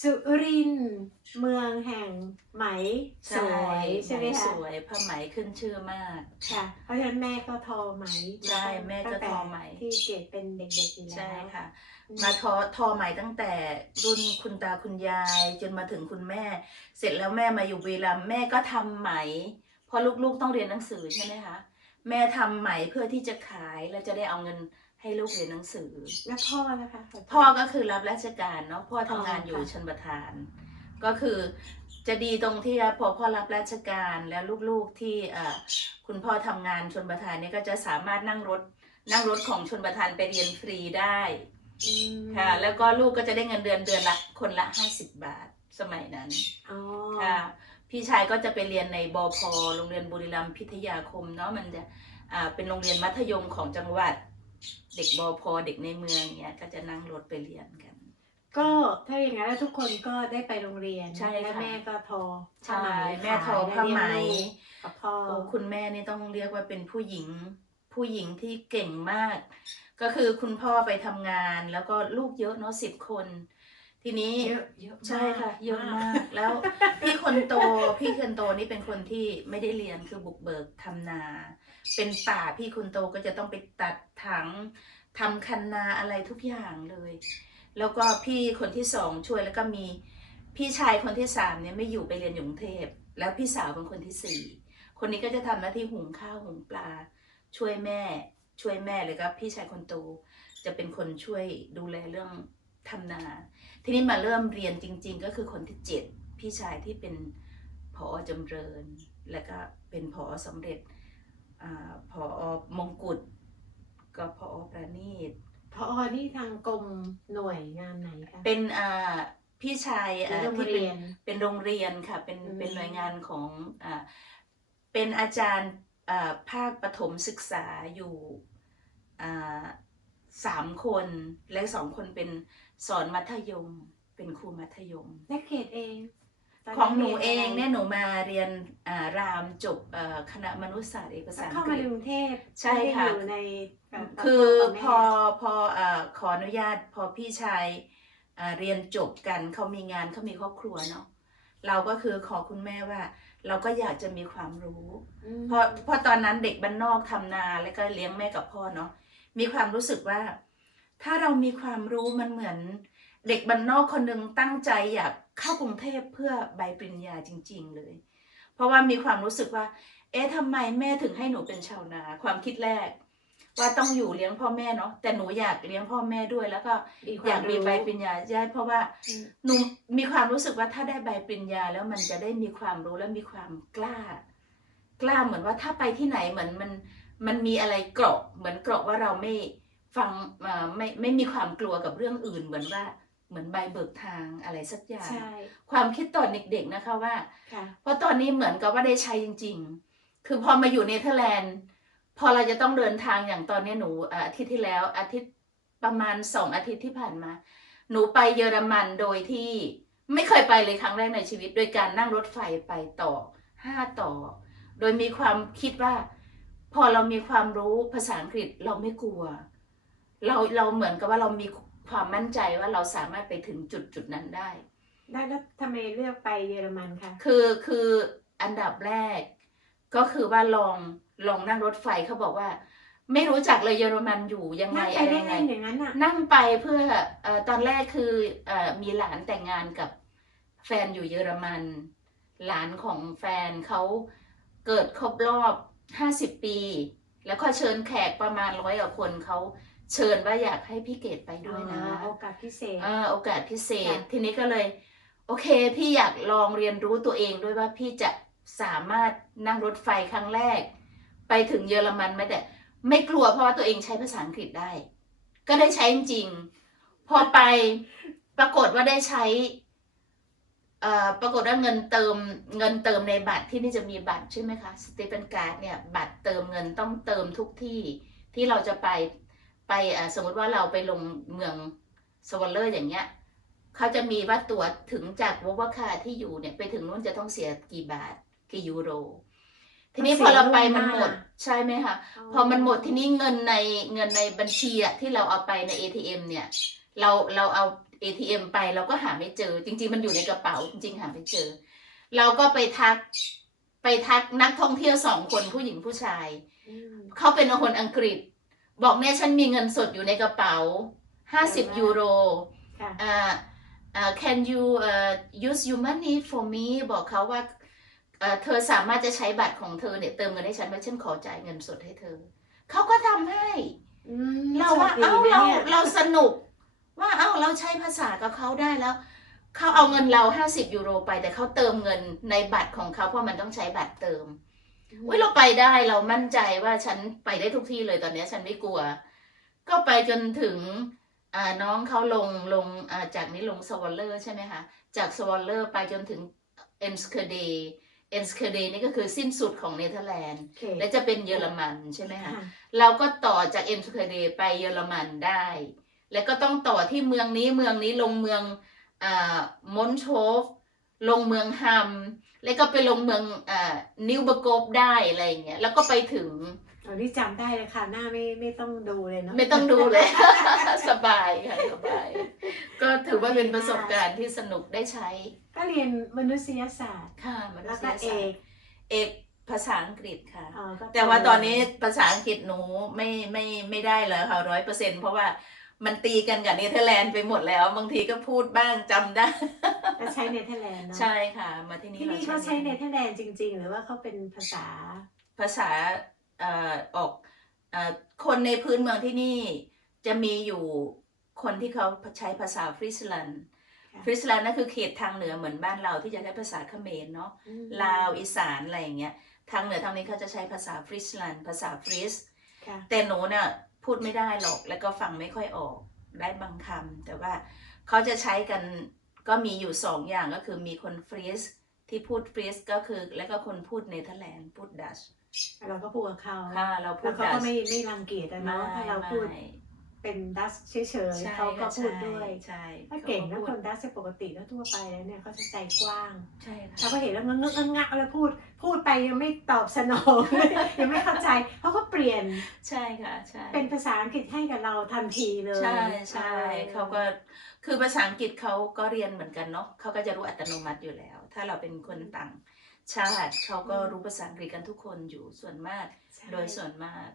สุรินทร์เมืองแห่งไหมสวยใช่ไหมสคะวยผ้าไหมขึ้นชื่อมาก ค่ะ เพราะฉะนั้นแม่ก็ทอไหมใช่แม่ก็ทอไหมตั้งแต่ที่เกดเป็นเด็กๆอยู่แล้วใช่ค่ะ มาทอทอไหมตั้งแต่รุ่นคุณตาคุณยาย จนมาถึงคุณแม่ เสร็จแล้วแม่มาอยู่บุรีรัมย์แม่ก็ทำไหมเพราะลูกๆต้องเรียนหนังสือใช่ไหมคะแม่ทำไหมเพื่อที่จะขายแล้วจะได้เอาเงิน ให้ลูกเรียนหนังสือ แล้วพ่อนะคะพ่อก็คือรับราชการเนาะพ่อทำงานอยู่อ๋อค่ะชนประทาน ก็คือจะดีตรงที่ว่าพอพ่อรับราชการแล้วลูกๆที่เอ่อคุณพ่อทำงานชนประทานเนี่ยก็จะสามารถนั่งรถนั่งรถของชนประทานไปเรียนฟรีได้อืมค่ะ แล้วก็ลูกก็จะได้เงินเดือนเดือนละคนละห้าสิบบาทสมัยนั้นอ๋อค่ะ พี่ชายก็จะไปเรียนในบพโรงเรียนบุรีรัมย์พิทยาคมเนาะมันจะอ่าเป็นโรงเรียนมัธยมของจังหวัด เด็กบพเด็กในเมืองเนี้ยก็จะนั่งรถไปเรียนกัน ก็ถ้าอย่างนั้นแล้วทุกคนก็ได้ไปโรงเรียนใช่ค่ะ และแม่ก็ทอผ้าใช่ไหมแม่ทอผ้าไหมขยและเลี้ยงลูกกับพ่อ โอ้คุณแม่นี่ต้องเรียกว่าเป็นผู้หญิง ผู้หญิงที่เก่งมาก ก็คือคุณพ่อไปทำงานแล้วก็ลูกเยอะเนาะสิบคน ทีนี้ เยอะเยอะมากใช่ค่ะเยอะมากแล้วพี่คนโต พี่คนโตนี่เป็นคนที่ไม่ได้เรียนคือบุกเบิกทำนา เป็นป่าพี่คนโตก็จะต้องไปตัดถังทำคันนาอะไรทุกอย่างเลย แล้วก็พี่คนที่สองช่วยแล้วก็มีพี่ชายคนที่สามเนี่ยไม่อยู่ไปเรียนอยู่กรุงเทพแล้วพี่สาวเป็นคนที่สี่คนนี้ก็จะทำหน้าที่หุงข้าวหุงปลา ช่วยแม่ ช่วยแม่เลยก็พี่ชายคนโตจะเป็นคนช่วยดูแลเรื่องทำนา ทีนี้มาเริ่มเรียนจริง ๆ ก็คือคนที่เจ็ดพี่ชายที่เป็นผอจำเริญ แล้วก็เป็นผอสำเร็จ อาผอมงกุฎก็ผอประณีตพอนี่ทางกรมหน่วยงานไหนคะ เป็นอ่าพี่ชายหรืออ่าโรงที่เป็เรีนยน เป็นโรงเรียนค่ะ เป็นอืม เป็นหน่วยงานของอ่าเป็นอาจารย์อ่าภาคประถมศึกษาอยู่อ่าสามคนและสองคนเป็นสอนมัธยม เป็นครูมัธยม และเขตเองต ของหนูเองรีเนี่ยหนูมาเรียนอ่ารามจบเอ่อคณะมนุษยศาสตร์เอกอะไรสารเข้าอังกมาฤในษกรุงเทพใช่ค่ะไม่ได้อยู่ในแบบคือกับพแม่อพอเอ่อขออนุญาตพอพี่ชายอ่าเรียนจบกันเขามีงานเขามีครอบครัวเนาะเราก็คือขอคุณแม่ว่า เราก็อยากจะมีความรู้อืมเพราะเพราะตอนนั้นเด็กบ้านนอกทำนาแล้วก็เลี้ยงแม่กับพ่อเนาะมีความรู้สึกว่า ถ้าเรามีความรู้มันเหมือน เด็กบ้านนอกคนหนึ่งตั้งใจอยากเข้ากรุงเทพเพื่อใบปริญญาจริง ๆ เลย เพราะว่ามีความรู้สึกว่า เอ๊ะทำไมแม่ถึงให้หนูเป็นชาวนา ความคิดแรก ว่าต้องอยู่เลี้ยงพ่อแม่เนาะแต่หนูอยากเลี้ยงพ่อแม่ด้วย แล้วก็มีควอยากมีรู้ใบปริญญาใช่เพราะว่าอืมหนูมีความรู้สึกว่าถ้าได้ใบปริญญาแล้วมันจะได้มีความรู้และมีความกล้า กล้าเหมือนว่าถ้าไปที่ไหนเหมือนมันมันมีอะไรเกราะเหมือนเกราะว่าเราไม่ฟังเอ่อไม่ไม่มีความกลัวกับเรื่องอื่นเหมือนว่า เหมือนใบเบิกทางอะไรสักอย่าง ใช่ความคิดตอนเด็กๆนะคะว่า ค่ะ เพราะตอนนี้เหมือนกับว่าได้ใช้จริง ๆ คือพอมาอยู่เนเธอร์แลนด์ พอเราจะต้องเดินทางอย่างตอนนี้หนูอ่าอาทิตย์ที่แล้ว อาทิตย์ประมาณสองอาทิตย์ที่ผ่านมา หนูไปเยอรมันโดยที่ไม่เคยไปเลยครั้งแรกในชีวิต โดยการนั่งรถไฟไปต่อห้าต่อ โดยมีความคิดว่า พอเรามีความรู้ภาษาอังกฤษเราไม่กลัว เราเราเหมือนกับว่าเรามี ความมั่นใจว่าเราสามารถไปถึงจุดจุดนั้นได้ ได้แล้วทำไมเลือกไปเยอรมันคะคือคืออันดับแรก ก็คือว่าลองลองนั่งรถไฟเขาบอกว่า ไม่รู้จักเลยเยอรมันอยู่ยังไงนั่งไปอะไรได้ยังไงไงอย่างนั้นอะนั่งไปเพื่อเอ่อตอนแรกคือเอ่อมีหลานแต่งงานกับแฟนอยู่เยอรมัน หลานของแฟนเขาเกิดครบรอบห้าสิบปี แล้วก็เชิญแขกประมาณร้อยกว่าคนเขา เชิญว่าอยากให้พี่เกดไปด้วยนะอ๋อโอกาสพิเศษเอ่อโอกาสพิเศษค่ะทีนี้ก็เลย โอเค พี่อยากลองเรียนรู้ตัวเองด้วยว่าพี่จะสามารถนั่งรถไฟครั้งแรก ไปถึงเยอรมันไหมแต่ไม่กลัวเพราะว่าตัวเองใช้ภาษาอังกฤษได้ ก็ได้ใช้จริงๆพอไปปรากฏว่าได้ใช้เอ่อปรากฏว่าเงินเติมเงินเติมในบัตรที่นี่จะมีบัตรใช่ไหมคะสเตปนการ์ดเนี่ยบัตรเติมเงินต้องเติมทุกที่ที่เราจะไป ไปอ่าสมมติว่าเราไปลงเมืองสวอลเลอร์อย่างเงี้ยเขาจะมีว่าตั๋วถึงจากวอวคาที่อยู่เนี่ยไปถึงนู้นจะต้องเสียกี่บาทกี่ยูโร ทีนี้พอเราไปมันหมดใช่ไหมคะพอมันหมดทีนี้เงินในเงินในบัญชีอะที่เราเอาไปใน ATM เนี่ย เราเราเอา ATM ไปเราก็หาไม่เจอ จริง ๆ มันอยู่ในกระเป๋าจริงๆหาไม่เจอ เราก็ไปทักไปทักนักท่องเที่ยวสองคนผู้หญิงผู้ชายอืมเขาเป็นคนอังกฤษ บอกเนี่ยฉันมีเงินสดอยู่ในกระเป๋า 50 ยูโรค่ะอ่าอ่า can you uh, use your money for me บอกเขาว่าเอ่อเธอสามารถจะใช้บัตรของเธอเนี่ยเติมเงินให้ฉันไหมฉันขอจ่ายเงินสดให้เธอ เขาก็ทำให้อืมเราว่าโชคดีเอ้านะเรานี่ยเราสนุก ว่าเอ้าเราใช้ภาษากับเขาได้แล้ว เขาเอาเงินเรา 50 ยูโรไป แต่เขาเติมเงินในบัตรของเขาเพราะมันต้องใช้บัตรเติม อุ้ยเราไปได้เรามั่นใจว่าฉันไปได้ทุกที่เลยตอนเนี้ยฉันไม่กลัว ก็ไปจนถึงอ่าน้องเขาลงลงอ่าจากนี้ลงสวอลเลอร์ใช่ไหมคะ จากสวอลเลอร์ไปจนถึงเอ็นสเคเดเอ็นสเคเดนี่ก็คือสิ้นสุดของเนเธอร์แลนด์โอเคและจะเป็นเยอรมันใช่ไหมคะค่ะเราก็ต่อจากเอ็นสเคเดไปเยอรมันได้ แล้วก็ต้องต่อที่เมืองนี้เมืองนี้ลงเมืองอ่ามอนโชฟ ลงเมืองฮัมแล้วก็ไปลงเมืองอ่านิวเบอร์โกฟได้อะไรอย่างเงี้ยแล้วก็ไปถึงตอนนี้จำได้เลยค่ะ หน้าไม่ไม่ต้องดูเลยเนาะไม่ต้องดูเลย สบายค่ะสบาย ก็ถือว่าเป็นประสบการณ์ที่สนุกได้ใช้ ก็เรียนมนุษยศาสตร์ค่ะมนุแล้วษก็ยเอศาสตกร์เอกภาษาอังกฤษค่ะเอ่อก็แต่ว่าตอนนี้ภาษาอังกฤษหนูไม่ไม่ไม่ได้เลยค่ะร้อยเปอร์เซ็นเพราะว่า มันตีกันกับเนเธอร์แลนด์ไปหมดแล้ว บางทีก็พูดบ้างจำได้ก็ใช้เนเธอร์แลนด์เนาะใช่ค่ะ มาที่นี่ที่นี่เขาใช้เนเธอร์แลนด์จริง ๆ หรือว่าเขาเป็นภาษาภาษาเอ่อออกเอ่อคนในพื้นเมืองที่นี่จะมีอยู่คนที่เขาใช้ภาษาฟริสแลนด์ค่ะฟริสแลนด์นั่นคือเขตทางเหนือเหมือนบ้านเราที่จะใช้ภาษาเขมรเนาะอืมลาวอีสานอะไรอย่างเงี้ยทางเหนือทางนี้เขาจะใช้ภาษาฟริสแลนด์ภาษาฟริสค่ะแต่หนูเนี่ย พูดไม่ได้หรอก แล้วก็ฟังไม่ค่อยออกได้บางคำแต่ว่าเขาจะใช้กันก็มีอยู่สองอย่างก็คือมีคนฟรีสที่พูดฟรีสก็คือ แล้วก็คนพูดเนเธอร์แลนด์พูดดัชเราก็พูดกับเขาค่ะเราพูแล้ดวเขาดัก็ชไม่ไม่รังเกียจอะเนาะถ้าเราพูดไม่ เป็นดัชเฉยใช่ๆเขาก็พูดด้วยใช่ถ้าเก่งขนะพูดคนดัชปกติแล้วทั่วไปแล้วเนี่ยเขาจะใจกว้างใช่ค่ะเขาก็เห็นแล้วงึกงึกงักๆแล้วพูด พูดไปยังไม่ตอบสนองเลยยังไม่เข้าใจเขาก็เปลี่ยนใช่ค่ะใช่เป็นภาษาอังกฤษให้กับเราทันทีเลยใช่ใช่ออเขาก็คือภาษาอังกฤษเขาก็เรียนเหมือนกันเนาะเขาก็จะรู้อัตโนมัติอยู่แล้ว ถ้าเราเป็นคนต่างชาติเขาก็รู้ภาษาอังกฤษกันทุกคนอยู่ส่วนมากใช่โดยส่วนมาก